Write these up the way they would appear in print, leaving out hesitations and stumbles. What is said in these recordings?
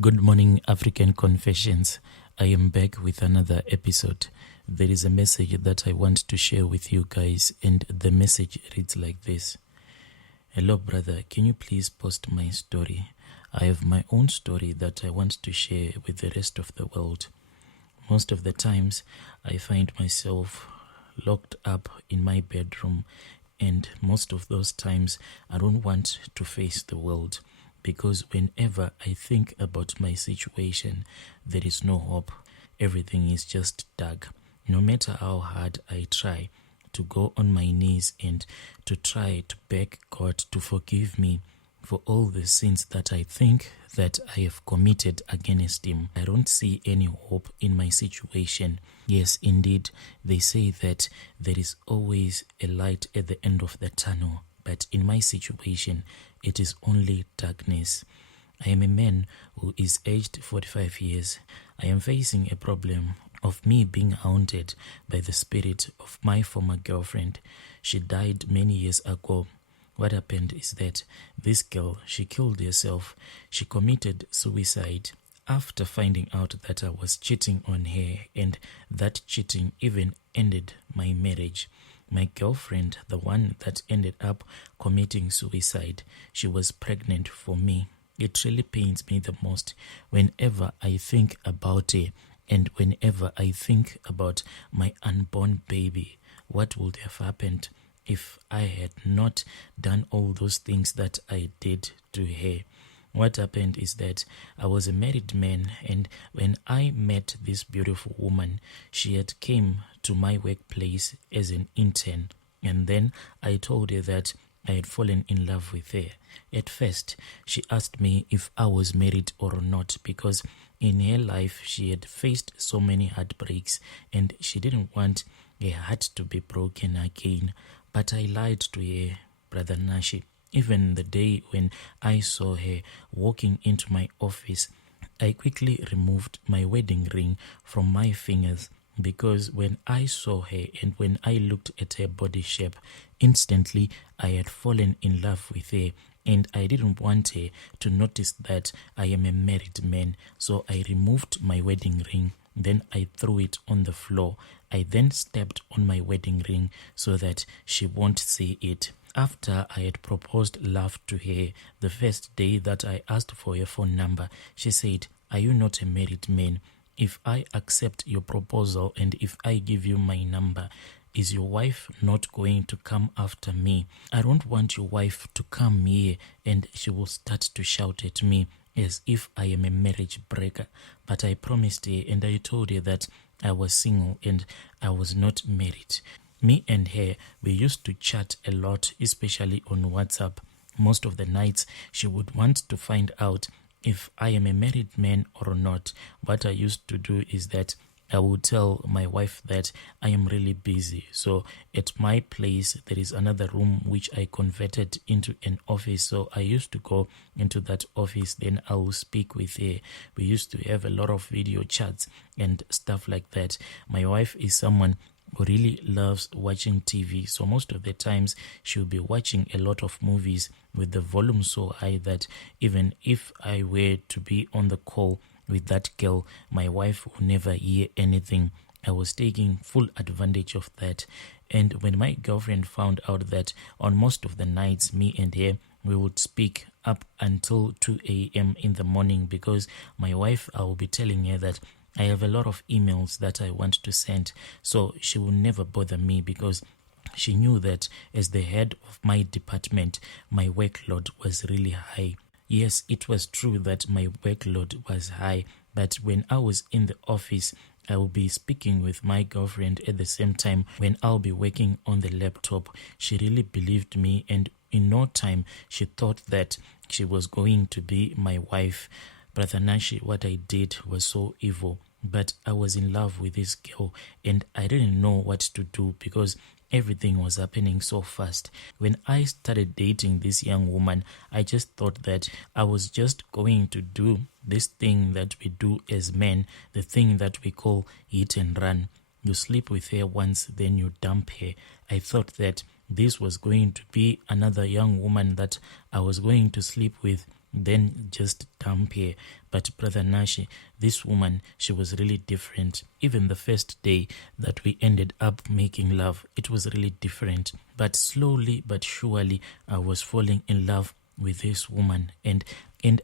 Good morning, African Confessions. I am back with another episode. There is a message that I want to share with you guys, and the message reads like this. Hello, brother. Can you please post my story? I have my own story that I want to share with the rest of the world. Most of the times, I find myself locked up in my bedroom, and most of those times, I don't want to face the world. Because whenever I think about my situation, there is no hope. Everything is just dark. No matter how hard I try to go on my knees and to try to beg God to forgive me for all the sins that I think that I have committed against Him, I don't see any hope in my situation. Yes, indeed, they say that there is always a light at the end of the tunnel. But in my situation, it is only darkness. I am a man who is aged 45 years. I am facing a problem of me being haunted by the spirit of my former girlfriend. She died many years ago. What happened is that this girl, she killed herself. She committed suicide after finding out that I was cheating on her, and that cheating even ended my marriage. My girlfriend, the one that ended up committing suicide, she was pregnant for me. It really pains me the most whenever I think about her and whenever I think about my unborn baby. What would have happened if I had not done all those things that I did to her? What happened is that I was a married man, and when I met this beautiful woman, she had came to my workplace as an intern, and then I told her that I had fallen in love with her. At first, she asked me if I was married or not, because in her life she had faced so many heartbreaks and she didn't want her heart to be broken again. But I lied to her, Brother Nashi. Even the day when I saw her walking into my office, I quickly removed my wedding ring from my fingers, because when I saw her and when I looked at her body shape, instantly I had fallen in love with her, and I didn't want her to notice that I am a married man. So I removed my wedding ring. Then I threw it on the floor. I then stepped on my wedding ring so that she won't see it. After I had proposed love to her, the first day that I asked for her phone number, she said, "Are you not a married man? If I accept your proposal and if I give you my number, is your wife not going to come after me? I don't want your wife to come here and she will start to shout at me as if I am a marriage breaker." But I promised her and I told her that I was single and I was not married. Me and her, we used to chat a lot, especially on WhatsApp. Most of the nights, she would want to find out if I am a married man or not. What I used to do is that I would tell my wife that I am really busy. So at my place, there is another room which I converted into an office. So I used to go into that office, then I will speak with her. We used to have a lot of video chats and stuff like that. My wife is someone who really loves watching TV, so most of the times she'll be watching a lot of movies with the volume so high that even if I were to be on the call with that girl, my wife will never hear anything. I was taking full advantage of that. And when my girlfriend found out that on most of the nights, me and her, we would speak up until 2 a.m. in the morning, because my wife, I will be telling her that I have a lot of emails that I want to send, so she will never bother me, because she knew that as the head of my department, my workload was really high. Yes, it was true that my workload was high, but when I was in the office, I will be speaking with my girlfriend at the same time when I'll be working on the laptop. She really believed me, and in no time, she thought that she was going to be my wife. Brother Nashi, what I did was so evil, but I was in love with this girl and I didn't know what to do because everything was happening so fast. When I started dating this young woman, I just thought that I was just going to do this thing that we do as men, the thing that we call hit and run. You sleep with her once, then you dump her. I thought that this was going to be another young woman that I was going to sleep with, then just dump her. But Brother Nashi, this woman, she was really different. Even the first day that we ended up making love, it was really different. But slowly but surely, I was falling in love with this woman, and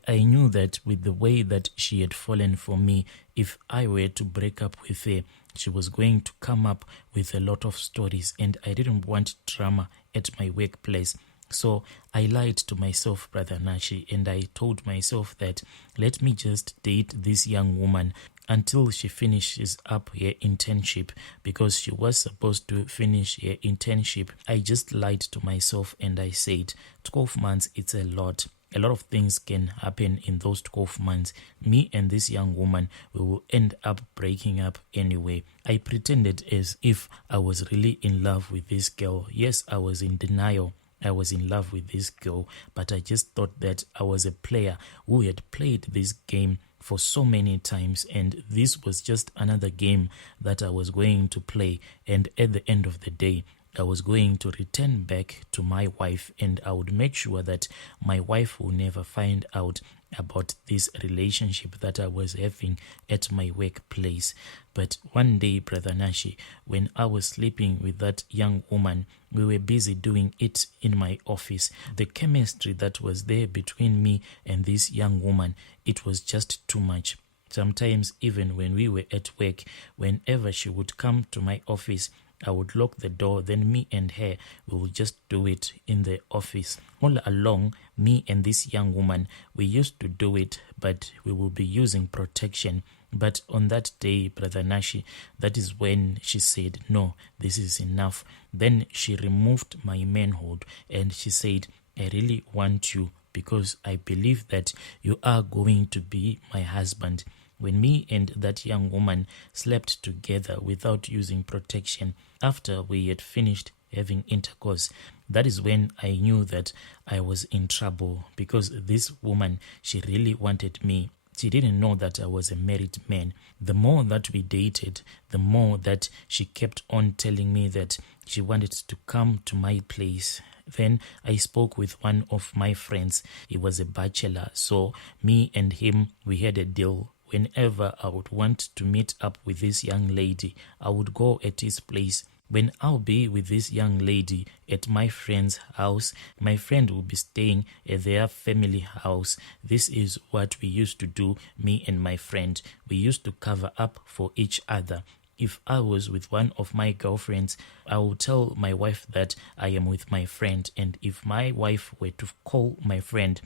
I knew that with the way that she had fallen for me, if I were to break up with her, she was going to come up with a lot of stories, and I didn't want drama at my workplace. So I lied to myself, Brother Nashi, and I told myself that let me just date this young woman until she finishes up her internship, because she was supposed to finish her internship. I just lied to myself and I said 12 months, it's a lot. A lot of things can happen in those 12 months. Me and this young woman, we will end up breaking up anyway. I pretended as if I was really in love with this girl. Yes, I was in denial. I was in love with this girl, but I just thought that I was a player who had played this game for so many times, and this was just another game that I was going to play. And at the end of the day, I was going to return back to my wife, and I would make sure that my wife will never find out about this relationship that I was having at my workplace. But one day, Brother Nashi, when I was sleeping with that young woman, we were busy doing it in my office. The chemistry that was there between me and this young woman, it was just too much. Sometimes even when we were at work, whenever she would come to my office, I would lock the door, then me and her, we would just do it in the office. All along, me and this young woman, we used to do it, but we will be using protection. But on that day, Brother Nashi, that is when she said, no, this is enough. Then she removed my manhood and she said, I really want you because I believe that you are going to be my husband. When me and that young woman slept together without using protection, after we had finished having intercourse, that is when I knew that I was in trouble, because this woman, she really wanted me. She didn't know that I was a married man. The more that we dated, the more that she kept on telling me that she wanted to come to my place. Then I spoke with one of my friends. He was a bachelor, so me and him, we had a deal. Whenever I would want to meet up with this young lady, I would go at his place. When I'll be with this young lady at my friend's house, my friend will be staying at their family house. This is what we used to do, me and my friend. We used to cover up for each other. If I was with one of my girlfriends, I would tell my wife that I am with my friend. And if my wife were to call my friend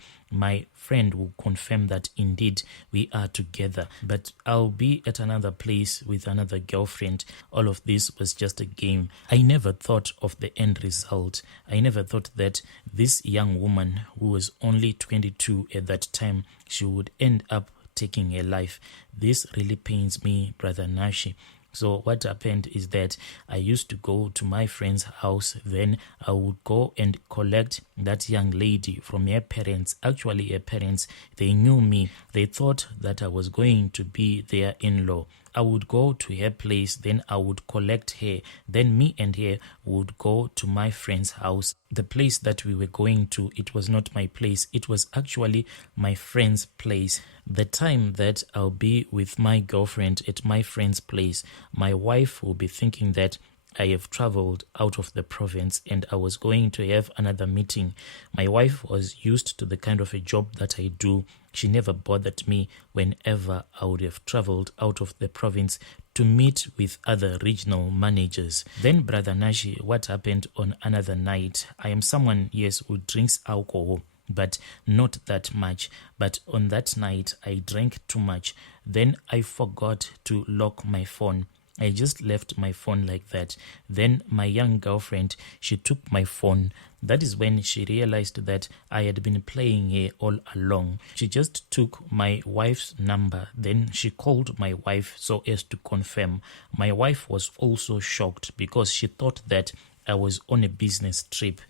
will confirm that indeed we are together. But I'll be at another place with another girlfriend. All of this was just a game. I never thought of the end result. I never thought that this young woman, who was only 22 at that time, she would end up taking her life. This really pains me, Brother Nashi. So what happened is that I used to go to my friend's house. Then I would go and collect that young lady from her parents. Actually, her parents, they knew me. They thought that I was going to be their in-law. I would go to her place, then I would collect her. Then me and her would go to my friend's house. The place that we were going to, it was not my place. It was actually my friend's place. The time that I'll be with my girlfriend at my friend's place, my wife will be thinking that I have traveled out of the province and I was going to have another meeting. My wife was used to the kind of a job that I do. She never bothered me whenever I would have traveled out of the province to meet with other regional managers. Then, Brother Nashi, what happened on another night? I am someone, yes, who drinks alcohol, but not that much. But on that night, I drank too much. Then I forgot to lock my phone. I just left my phone like that. Then my young girlfriend, she took my phone. That is when she realized that I had been playing her all along. She just took my wife's number. Then she called my wife so as to confirm. My wife was also shocked because she thought that I was on a business trip.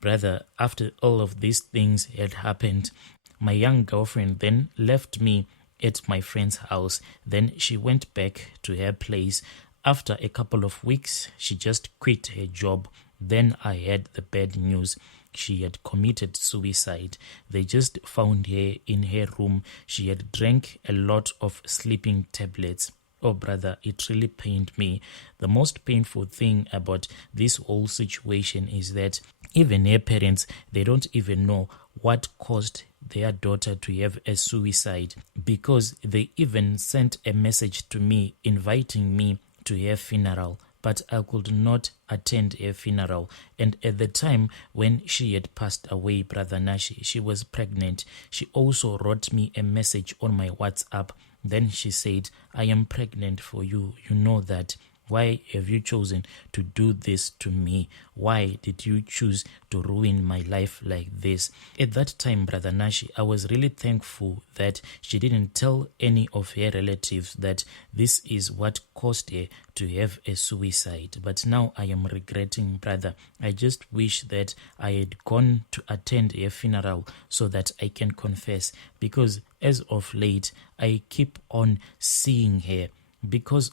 Brother, after all of these things had happened, my young girlfriend then left me at my friend's house. Then she went back to her place. After a couple of weeks, she just quit her job. Then I had the bad news. she had committed suicide. They just found her in her room. She had drank a lot of sleeping tablets. Oh, brother, it really pained me. The most painful thing about this whole situation is that even her parents, they don't even know what caused their daughter to have a suicide, because they even sent a message to me inviting me to her funeral, but I could not attend her funeral. And at the time when she had passed away, Brother Nashi, she was pregnant. She also wrote me a message on my WhatsApp. Then she said, I am pregnant for you. You know that. Why have you chosen to do this to me? Why did you choose to ruin my life like this? At that time, Brother Nashi, I was really thankful that she didn't tell any of her relatives that this is what caused her to have a suicide. But now I am regretting, brother. I just wish that I had gone to attend her funeral so that I can confess, because as of late, I keep on seeing her because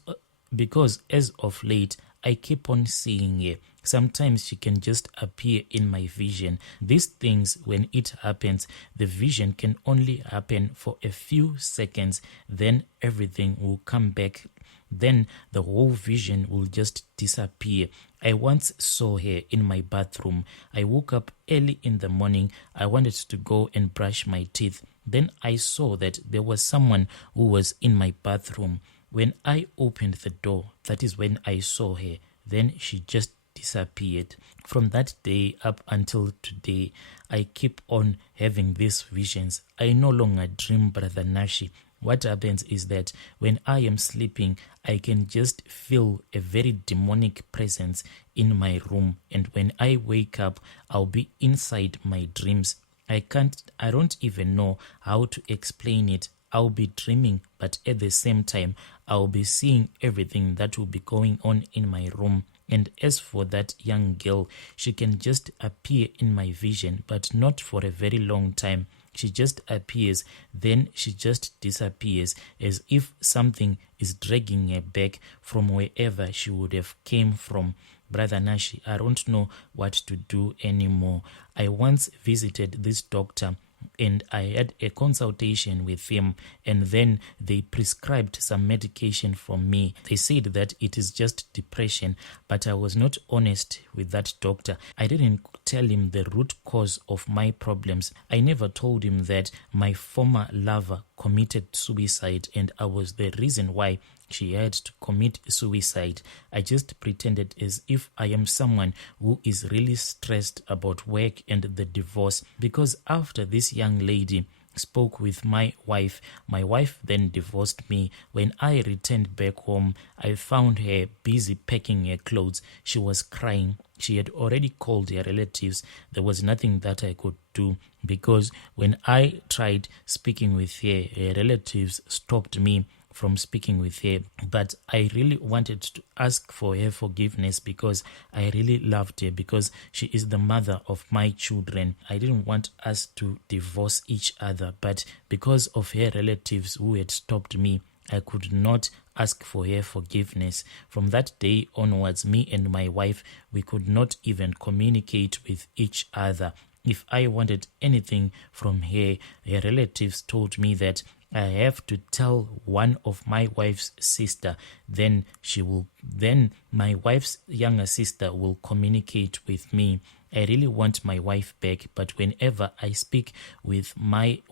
as of late, I keep on seeing her. Sometimes she can just appear in my vision. These things, when it happens, the vision can only happen for a few seconds. Then everything will come back. Then the whole vision will just disappear. I once saw her in my bathroom. I woke up early in the morning. I wanted to go and brush my teeth. Then I saw that there was someone who was in my bathroom. When I opened the door, that is when I saw her. Then she just disappeared. From that day up until today, I keep on having these visions. I no longer dream, Brother Nashi. What happens is that when I am sleeping, I can just feel a very demonic presence in my room. And when I wake up, I'll be inside my dreams. I don't even know how to explain it. I'll be dreaming, but at the same time, I'll be seeing everything that will be going on in my room. And as for that young girl, she can just appear in my vision, but not for a very long time. She just appears, then she just disappears, as if something is dragging her back from wherever she would have came from. Brother Nashi, I don't know what to do anymore. I once visited this doctor and I had a consultation with him, and then they prescribed some medication for me. They said that it is just depression, but I was not honest with that doctor. I didn't tell him the root cause of my problems. I never told him that my former lover committed suicide and I was the reason why she had to commit suicide. I just pretended as if I am someone who is really stressed about work and the divorce, because after this young lady spoke with my wife then divorced me. When I returned back home, I found her busy packing her clothes. She was crying. She had already called her relatives. There was nothing that I could do, because when I tried speaking with her, her relatives stopped me from speaking with her. But I really wanted to ask for her forgiveness, because I really loved her, because she is the mother of my children. I didn't want us to divorce each other, but because of her relatives who had stopped me, I could not ask for her forgiveness. From that day onwards, me and my wife, we could not even communicate with each other. If I wanted anything from her, her relatives told me that I have to tell one of my wife's sister, then my wife's younger sister will communicate with me. I really want my wife back, but whenever I speak with my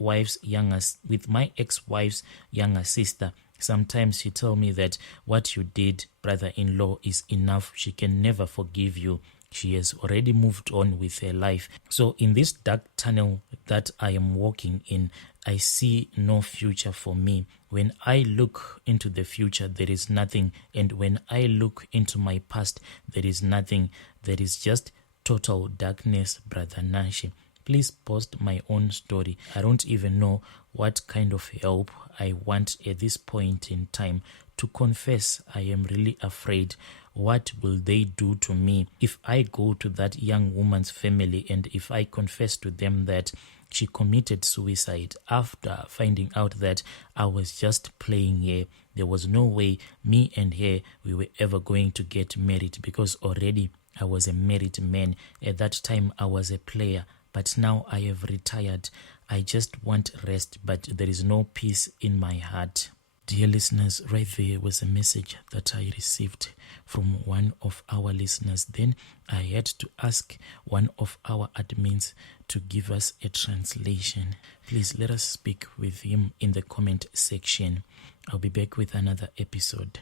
ex-wife's younger sister, sometimes she tells me that what you did, brother-in-law, is enough. She can never forgive you. She has already moved on with her life. So in this dark tunnel that I am walking in, I see no future for me. When I look into the future, there is nothing. And when I look into my past, there is nothing. There is just total darkness, Brother Nashi. Please post my own story. I don't even know what kind of help I want at this point in time. To confess, I am really afraid. What will they do to me if I go to that young woman's family and if I confess to them that she committed suicide after finding out that I was just playing her? There was no way me and her, we were ever going to get married, because already I was a married man. At that time, I was a player, but now I have retired. I just want rest, but there is no peace in my heart. Dear listeners, right there was a message that I received from one of our listeners. Then I had to ask one of our admins to give us a translation. Please let us speak with him in the comment section. I'll be back with another episode.